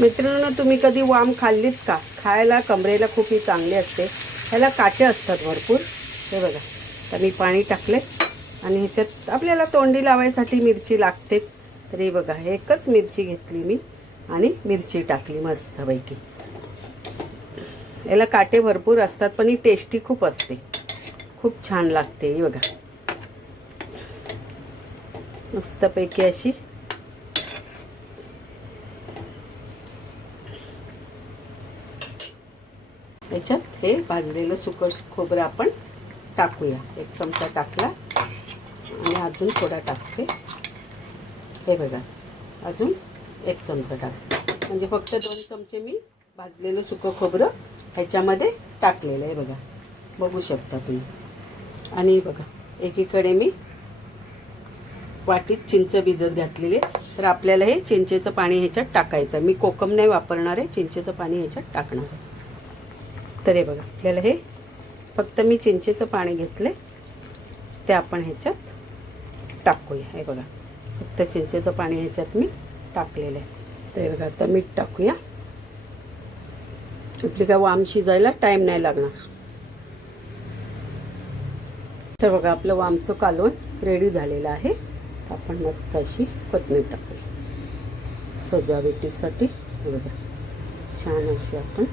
मित्रांनो, तुम्ही कधी वाम खाल्लीत का? खायला कमरेला खूप ही चांगली असते. ह्याला काटे असतात भरपूर. हे बघा, तर मी पाणी टाकले आणि ह्याच्यात आपल्याला तोंडी लावायसाठी मिरची लागते. तर हे बघा, एकच मिरची घेतली मी आणि मिरची टाकली मस्तपैकी. याला काटे भरपूर असतात पण ही टेस्टी खूप असते, खूप छान लागते. हे बघा, मस्तपैकी अशी याच्यात हे भाजलेलं सुकं खोबरं आपण टाकूया. 1 चमचा टाकला आणि अजून थोडा टाकते. हे बघा, अजून 1 चमचा टाकते. म्हणजे फक्त 2 चमचे मी भाजलेलं सुकं खोबरं ह्याच्यामध्ये टाकलेलं आहे. बघा, बघू शकता तुम्ही. आणि बघा, एकीकडे मी वाटीत चिंच भिजत घातलेली. तर आपल्याला हे चिंचेचं पाणी ह्याच्यात टाकायचं. मी कोकम नाही वापरणार आहे, चिंचेचं पाणी ह्याच्यात टाकणार आहे. तर हे बघा, आपल्याला हे फक्त मी चिंचेचं पाणी घेतले ते आपण ह्याच्यात टाकूया. हे बघा, फक्त चिंचेचं पाणी ह्याच्यात मी टाकलेलं आहे. तर हे बघा, आता मीठ टाकूया. आपली काय वाम शिजायला टाईम नाही लागणार. तर बघा, आपलं वामचं कालवण रेडी झालेलं आहे. तर आपण मस्त अशी कोथिंबीर टाकूया सजावटीसाठी. हे बघा, छान अशी आपण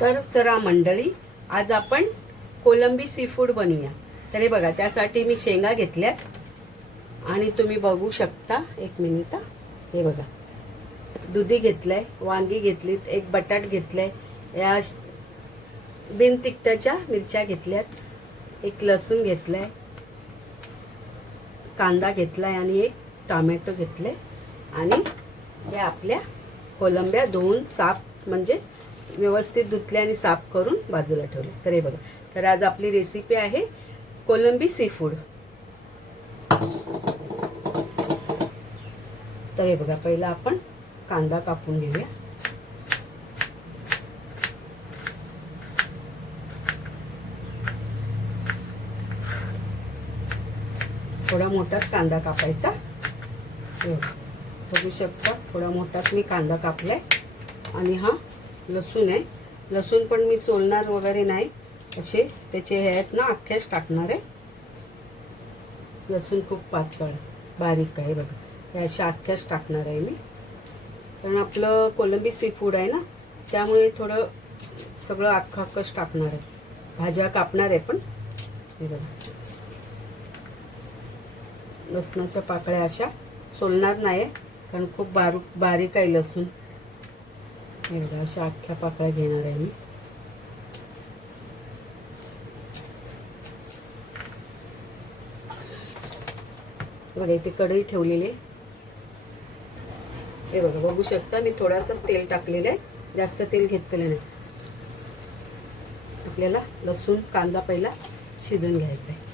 तर चला मंडळी, आज आपण कोलंबी सी फूड बनवूया. तर हे बघा, त्यासाठी मी शेंगा घेतल्यात आणि तुम्ही बघू शकता. 1 मिनिट. हे बघा, दुधी घेतलंय, वांगी घेतलीत, 1 बटाट घेतलंय, या बिन तिखटाच्या मिरच्या घेतल्यात, 1 लसूण घेतलाय, कांदा घेतलाय आणि 1 टोमॅटो घेतले. आणि या आपल्या कोलंब्या धुवून साफ, म्हणजे व्यवस्थित धुतल्या आणि साफ करून बाजूला ठेवले. तर हे बघा, तर आज आपली रेसिपी आहे कोलंबी सी फूड. तर हे बघा, पहिला आपण कांदा कापून घेऊया. थोडा मोठाच कांदा कापायचा. बघू शकता, थोडा मोठाच मी कांदा कापलाय. आणि हा लसूण आहे. लसूण पण मी सोलणार वगैरे नाही, असे त्याचे हे आहेत ना, अख्खेच टाकणार आहे. लसूण खूप पातळ बारीक आहे. बघा, हे अशा अख्ख्याच टाकणार आहे मी, कारण आपलं कोलंबी सी फूड आहे ना, त्यामुळे थोडं सगळं अख्खच टाकणार आहे. भाज्या कापणार आहे पण. हे बघा, लसणाच्या पाकळ्या अशा सोलणार नाही, कारण खूप बारीक आहे लसूण. हे बघा, अशा अख्ख्या पाकळ्या घेणार आहे मी. बघा, इथे कढई ठेवलेली आहे. हे बघा, बघू शकता, मी थोडासाच तेल टाकलेलं आहे, जास्त तेल घेतलेलं नाही. आपल्याला लसूण कांदा पहिला शिजून घ्यायचा आहे.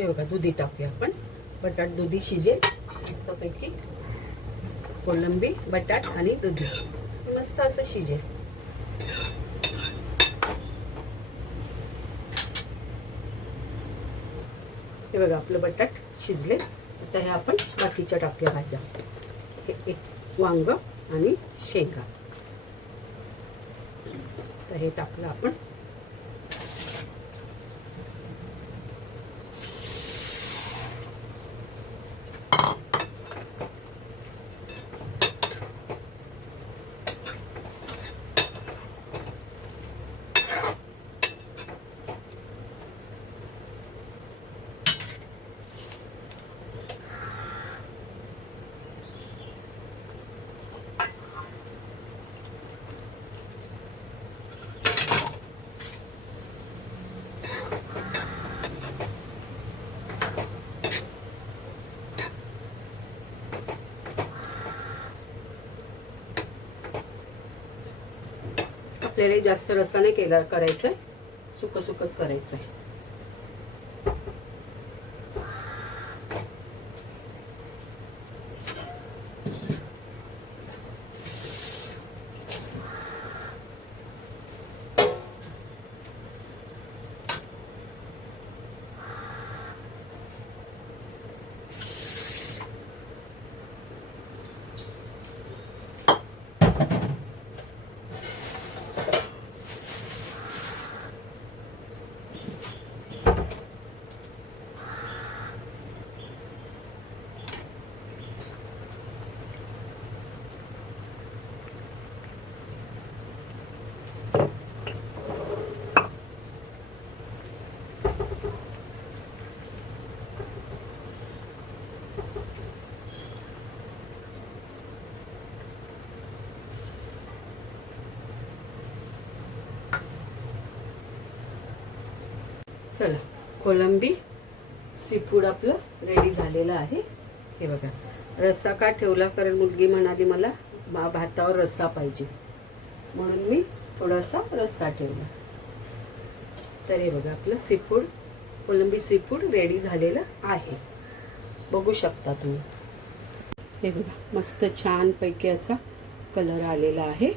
हे बघा दुधी टाकूया आपण. बटाट दुधी शिजेल मस्तपैकी. कोलंबी, बटाट आणि दुधी मस्त असं शिजेल. हे बघा आपलं बटाट शिजले. आता हे आपण बाकीच्या टाकूया भाज्या. हे एक वांग आणि शेंगा. तर हे टाकलं आपण. आपल्याला जास्त रस्सा नाही करायचं, सुकं सुकंच करायचं आहे. चला, कोलंबी सीफूड आपलं रेडी झालेलं आहे. हे बघा. रस्सा का ठेवला, कारण मुलगी म्हणाली मला भातावर रस्सा पाहिजे, म्हणून मी थोडासा रस्सा ठेवला. तर हे बघा आपलं सीफूड, कोलंबी सीफूड रेडी झालेलं आहे. बघू शकता तुम्ही. हे बघा मस्त छान पैकी असा कलर आलेला आहे.